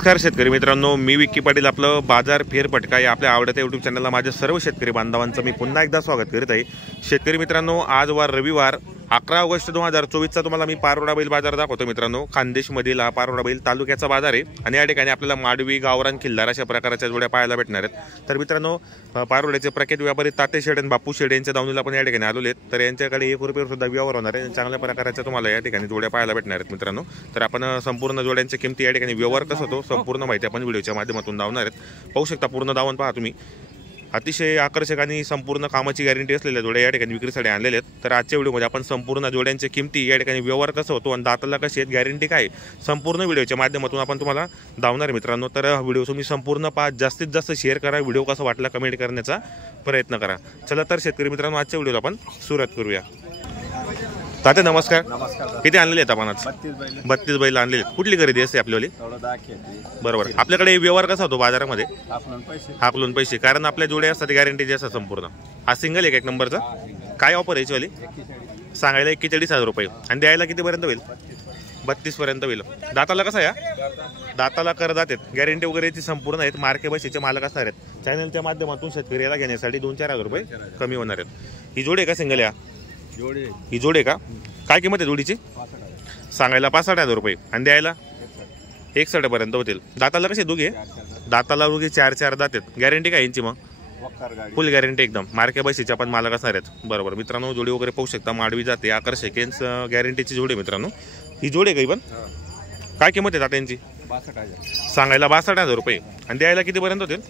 नमस्कार शेतकरी मित्रांनो, मी विक्की पाटील आपलं बाजार फेरफटका या आपल्या आवडत्या यूट्यूब चॅनलला माझ्या सर्व शेतकरी बांधवांचं मी पुन्हा एकदा स्वागत करीत आहे। शेतकरी मित्रांनो, आज वार रविवार 11 ऑगस्ट 2024 तुम्हाला मी पारोडा बैल बाजार दाखवतो। मित्रांनो, खानदेश मधील हा पारोडा बैल तालुक्याचा बाजार आहे आणि या ठिकाणी आपल्याला माडवी, गावरान, खिल्लार अशा प्रकारच्या जोड्या पाहायला भेटणार आहेत। तर मित्रांनो, पारोड्याचे प्रख्यात व्यापारी ताते शेड आणि बापू शेड यांच्या दावणीला पण या ठिकाणी आलेले आहेत। तर यांच्याकडे 1 रुपये सुद्धा व्यवहार होणार आहे। चांगल्या प्रकारच्या तुम्हाला या ठिकाणी जोड्या पाहायला भेटणार आहेत। मित्रांनो, तर आपण संपूर्ण जोड्यांच्या किमती या ठिकाणी व्यवहार कसं होतो संपूर्ण माहिती आपण व्हिडिओच्या माध्यमातून दावणार आहेत। पाहू शकता, पूर्ण दावण पहा तुम्ही। अतिशय आकर्षक आणि संपूर्ण कामाची गॅरंटी असलेल्या जोड्या या ठिकाणी विक्रीसाठी आणलेल्या आहेत। तर आजच्या व्हिडिओमध्ये आपण संपूर्ण जोड्यांच्या किमती, या ठिकाणी व्यवहार कसं होतो आणि दाताला कशी आहेत, गॅरंटी काय, संपूर्ण व्हिडिओच्या माध्यमातून आपण तुम्हाला दावणार मित्रांनो। तर व्हिडिओ तुम्ही संपूर्ण पहा, जास्तीत जास्त शेअर करा, व्हिडिओ कसा वाटला कमेंट करण्याचा प्रयत्न करा। चला तर शेतकरी मित्रांनो, आजच्या व्हिडिओला आपण सुरुवात करूया। ताते नमस्कार। किती आणलेले आहेत आपण आज? 32 बैल आणलेले। कुठली खरेदी असते आपल्यावाली? बरोबर। आपल्याकडे व्यवहार कसा होतो बाजारामध्ये? हाकलून पैसे, कारण आपल्या जोड्या असतात गॅरंटीचे असतात संपूर्ण। हा सिंगल एक नंबरचा काय ऑफर आहे याचीवाली? सांगायला 41,000 रुपये आणि द्यायला किती पर्यंत होईल? 32 पर्यंत होईल। दाताला कसा या? दाताला करदात आहेत, गॅरंटी वगैरेची संपूर्ण आहेत, मार्के बशीचे मालक असणार आहेत। चॅनलच्या माध्यमातून शेतकऱ्याला घेण्यासाठी 2-4 हजार रुपये कमी होणार आहेत। ही जोडी आहे का सिंगल? या ही जोडी आहे का? काय किंमत आहे जोडीची? सांगायला 65,000 रुपये आणि द्यायला 61 पर्यंत होतील। दाताला कसे दोघे? दाताला दोघे 4-4 दात आहेत। गॅरंटी काय यांची? मग फुल गॅरंटी एकदम, मार्के बशीच्या पण मालक असणार आहेत। बरोबर मित्रांनो, जोडी वगैरे पाहू शकता, माडवी जाते, आकर्षक गॅरंटीची जोडी मित्रांनो। ही जोडी आहे का? पण काय किंमत आहे त्यांची? 65,000 सांगायला 62,000 रुपये आणि द्यायला किती पर्यंत होतील?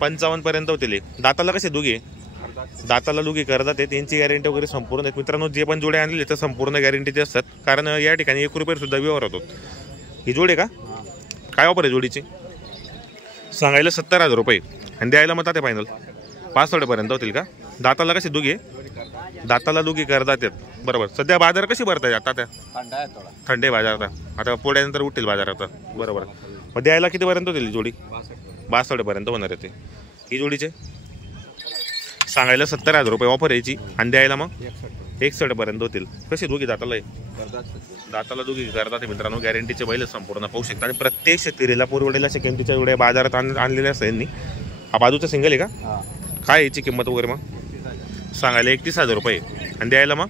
55 पर्यंत होतील। दाताला कसे दोघे? दाताला दोघी करतात आहेत, यांची गॅरंटी वगैरे संपूर्ण आहेत मित्रांनो। जे पण जोडे आणले तर संपूर्ण गॅरंटीचे असतात, कारण या ठिकाणी 1 रुपये सुद्धा व्यवहार होतो। ही जोडी आहे का? काय ऑफर आहे जोडीची? सांगायला 70,000 रुपये आणि द्यायला मग ते फायनल 65 पर्यंत होतील का? दाताला कशी दोघी? दाताला दोघी करतात आहेत। बरोबर। सध्या बाजार कशी भरताय आता? त्या थंडे बाजार आता पोळ्यानंतर उठतील बाजार आता। बरोबर। मग द्यायला किती पर्यंत होतील जोडी? 62 पर्यंत होणार आहे ते। ही जोडीचे सांगायला 70,000 रुपये ऑफर यायची आणि द्यायला मग 61 पर्यंत होतील। कशी दोघी दाताला आहे? दाताला दोघी करतात मित्रांनो, गॅरंटीचे बैल संपूर्ण पाहू शकता आणि प्रत्येक शेतकरीला पुरवडेला अशा किमतीच्या जोड्या बाजारात आणलेल्या असतात यांनी। हा बाजूचा सिंगल आहे का? काय याची किंमत वगैरे? मग सांगायला 31,000 रुपये आणि द्यायला मग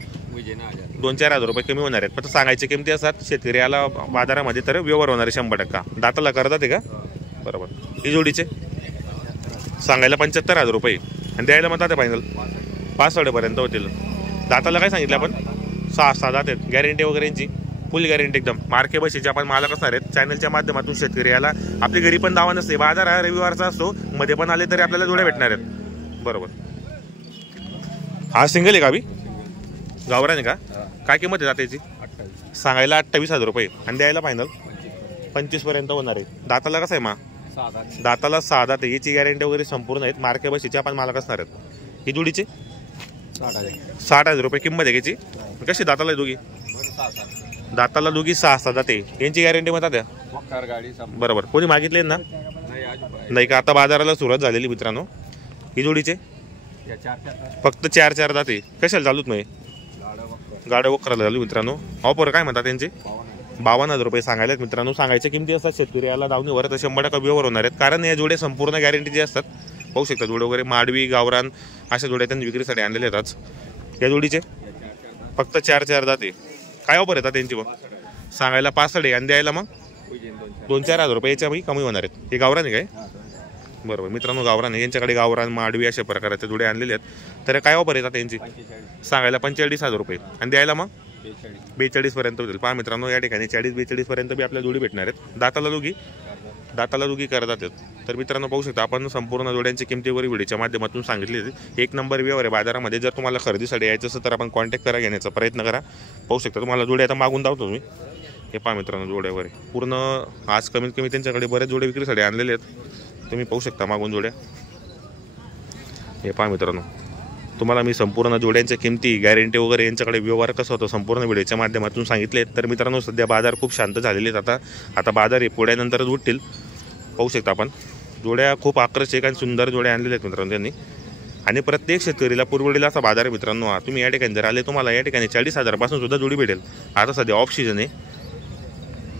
2-4 हजार रुपये कमी होणार आहेत। पण सांगायची किमती असतात शेतकऱ्याला बाजारामध्ये, तर व्यवहार होणार आहे 100%। दाताला करतात आहे का? बरोबर। ही जोडीचे सांगायला 75,000 रुपये आणि द्यायला म्हणतात फायनल 65 पर्यंत होतील। दाताला काय सांगितलं आपण? 6 दात आहेत, गॅरंटी वगैरे यांची फुल गॅरंटी एकदम, मार्के बशीचे आपण मालक असणार आहेत। चॅनलच्या माध्यमातून शेतकरी याला आपली घरी पण दावा नसते, बाजार हा रविवारचा असतो, मध्ये पण आले तरी आपल्याला जोड्या भेटणार आहेत। बरोबर। हा सिंगल आहे का? बी गावरान आहे का? काय किंमत आहे त्याची? सांगायला 28,000 रुपये आणि द्यायला फायनल 25 पर्यंत होणार आहे। दाताला कसं आहे? मा दाताला 6 दात, याची गॅरंटी वगैरे संपूर्ण आहेत, मार्के बशीचे आपण मालक असणार आहेत। ही जोडीचे 60,000 रुपये किंमत आहे याची। कशी दाताला दोघी? दाताला दोघी 6 दात आहे, यांची गॅरंटी म्हणतात त्या? बरोबर। कोणी मागितले ना? नाही का? आता बाजाराला सुरुवात झालेली मित्रांनो। ही जोडीचे फक्त 4-4 दात आहे। कशाला चालूच नाही? गाड्या वखराला चालू मित्रांनो। ऑफर काय म्हणतात त्यांचे? 52,000 रुपये सांगायला मित्रांनो। सांगायच्या किमती असतात शेतकऱ्याला दावणीवर, तर 100% व्यवहार होणार आहेत, कारण या जोड्या संपूर्ण गॅरंटीचे असतात। पाहू शकता जोडे वगैरे, माडवी, गावरान अशा जोड्या त्यांनी विक्रीसाठी आणलेले आहेत। या जोडीचे फक्त 4-4 दात आहे। काय ऑफर येतात त्यांची? मग सांगायला 65 आणि द्यायला मग 2-4 हजार रुपये याच्या कमी होणार आहेत। हे गावरान आहे काय? बरोबर मित्रांनो, गावरान आहे, यांच्याकडे गावरान, माडवी अशा प्रकारचे जोडे आणलेले आहेत। तर काय ऑफर येतात त्यांची? सांगायला 45,000 रुपये आणि द्यायला मग 42 पर्यंत होतील। पहा मित्रांनो, या ठिकाणी 40-42 पर्यंत बी आपल्या जोडी भेटणार आहेत। दाताला दोघी करतात आहेत। तर मित्रांनो पाहू शकता, आपण संपूर्ण जोड्यांची किमतीवर व्हिडिओच्या माध्यमातून सांगितली। 1 नंबर व्यवहार आहे बाजारामध्ये। जर तुम्हाला खरेदीसाठी यायचं असेल तर आपण कॉन्टॅक्ट करा, घेण्याचा प्रयत्न करा। पाहू शकता तुम्हाला जोड्या आता मागून दावतो तुम्ही। हे पहा मित्रांनो, जोड्यावर पूर्ण आज कमीत कमी त्यांच्याकडे बरेच जोडे विक्रीसाठी आणलेले आहेत, तुम्ही पाहू शकता मागून जोड्या। हे पहा मित्रांनो, तुम्हाला मी संपूर्ण जोड्यांच्या किमती, गॅरंटी वगैरे यांच्याकडे व्यवहार कसं होतं संपूर्ण व्हिडिओच्या माध्यमातून सांगितले। तर मित्रांनो, सध्या बाजार खूप शांत झालेले आहेत। आता बाजार हे पुढ्यानंतरच उठतील। पाहू शकता आपण जोड्या खूप आकर्षक आणि सुंदर जोड्या आणलेल्या आहेत मित्रांनो त्यांनी, आणि प्रत्येक शेतकरीला पुरवडेला असा बाजार आहे मित्रांनो। तुम्ही या ठिकाणी जर आले, तुम्हाला या ठिकाणी 40,000 पासून सुद्धा जोडी भेटेल। आता सध्या ऑफ सीजन आहे,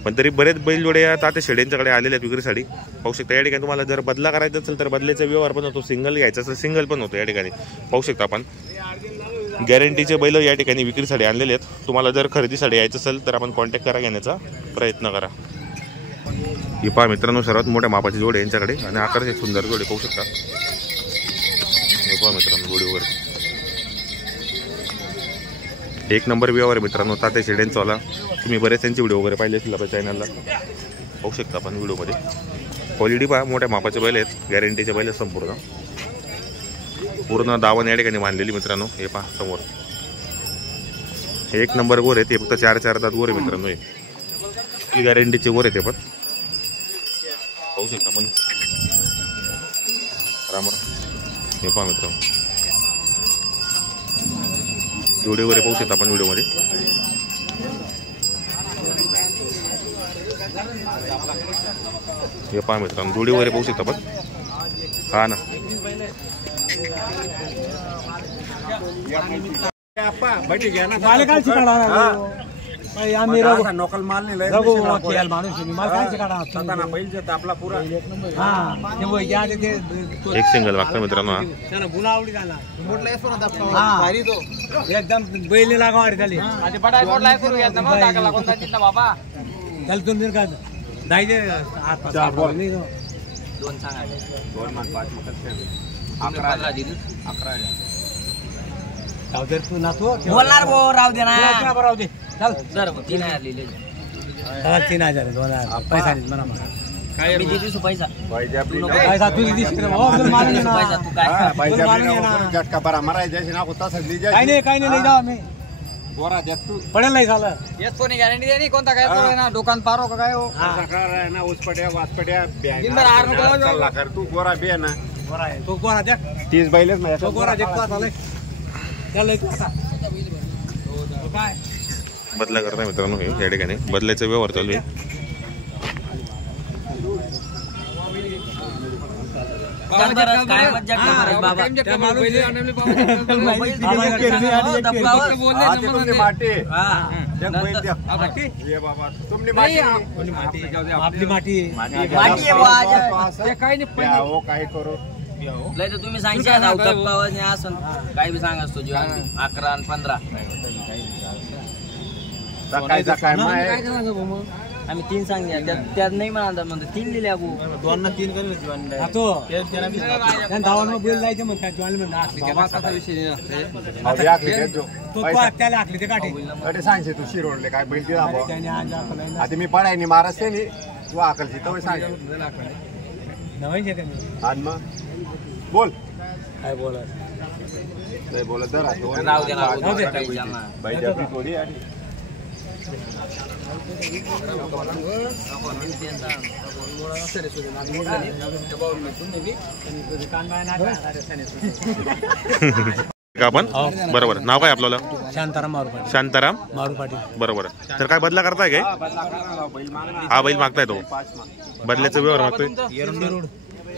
पण तरी बरेच बैलजोडे तात्या शेड्यांच्याकडे आलेले आहेत विक्रीसाठी. पाहू शकता या ठिकाणी तुम्हाला जर बदला करायचा असेल तर बदल्याचा व्यवहार पण होतो, सिंगल घ्यायचा असेल सिंगल पण होतो. या ठिकाणी पाहू शकता आपण गॅरंटीचे बैल या ठिकाणी विक्रीसाठी आणलेले आहेत. तुम्हाला जर खरेदीसाठी यायचं असेल तर आपण कॉन्टॅक्ट करा, घेण्याचा प्रयत्न करा. ही पहा मित्रांनो सर्वात मोठ्या मापाची जोड आहे यांच्याकडे आणि आकाराचे सुंदर जोडे पाहू शकता. हे पहा मित्रांनो जोडी वगैरे एक नंबर व्यवहार आहे मित्रांनो तात्या शेड्यांचा वाला. तुम्ही बरेच त्यांचे व्हिडिओ वगैरे पाहिले असतील आपल्या चॅनलला, पाहू शकता आपण व्हिडिओमध्ये. क्वालिटी पहा मोठ्या मापाचे बैल आहेत, गॅरंटीचे बैल आहेत संपूर्ण. पूर्ण दावण या ठिकाणी बांधलेली मित्रांनो. हे पहा समोर एक नंबर गोर आहे ते, फक्त 4 दात गोर आहे मित्रांनो. ही गॅरंटीचे गोर आहे ते पण पाहू शकता आपण. रामराम. हे पहा मित्रांनो जोडे वगैरे पाहू शकता आपण व्हिडिओमध्ये. हे पहा मित्रांनो जोडी वगैरे पाहू शकता आपण. हा ना नोकल माल नाही आपला पुरा एक सिंगल मागता मित्रांनो. एकदम बैल लागा बाबा चल दोन दिन का दाईजे बोलणार भो राव दे ना राव दे चल सर 3000 लिहिले 3000 पैसा म्हणा काय मी देतो पैसा पैसा तू दिस पैसा तू काय झटका बरा मारायचा ना होता सगळी काय नाही लई जाऊ आम्ही बोरा देत तू पडेल नाही झालं येत कोणी गॅरंटी दे नाही कोणता काय ना दुकान पारो का काय हो सकार आहे ना उसपड्या वासपड्या बँक कर तू गोरा बे ना गोरा आहे तो गोरा देख 30 बैलेच नाही तो गोरा देख पास आले चल एक आता काय बदला करता मित्रांनो. हे या ठिकाणी बदलायचा व्यवहार चालू आहे. काय मज्जा करणार बाबा त्या माणूस माटी आपली माटी काय करू लय तर तुम्ही सांगशाल असं काय बी सांगा असतो 11 आणि 15 आम्ही 3 सांगले त्यात नाही म्हणाल म्हणतो 3 दिले अबू 2 ना 3 सांगते तू शिरोडले काय बैल आधी मी पडाय महाराज तू आकलची तर सांग मग बोल काय बोलत थोडी आपण बरोबर. नाव काय आपल्याला? शांताराम मारुपाटी. शांताराम मारुपाटी बरोबर. तर काय बदला करताय काय? हा बैल मागताय तो बदल्याचा व्यवहार मागतोय.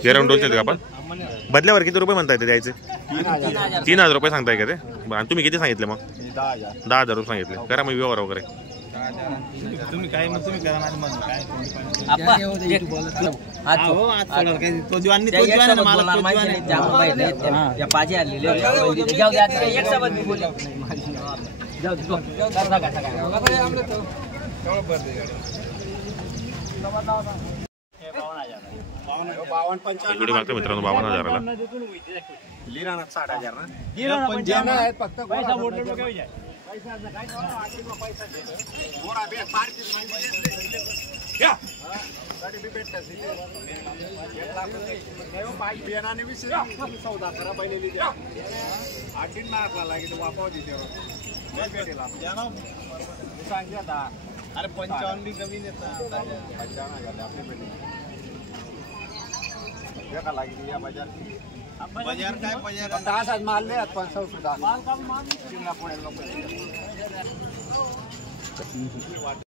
एरंड डोलचे आपण बदल्यावर किती रुपये म्हणताय ते द्यायचे? 3000 रुपये सांगताय का ते? आणि तुम्ही किती सांगितले मग? 10,000 रुपये सांगितले. करा मग व्यवहार वगैरे. तुम्ही काय मग तुम्ही करा जोडी मागतो मित्रांनो 52,000ला. लिराना 60,000 ना फक्त सौदा करा पहिले आठीन मारला लागेल वापव तिथे सांगते आता. अरे 55 बी कमी देत 55,000 आपली लागेल या बाजार बाजार काय बाजार 10 मारले 500 सुद्धा माल का माल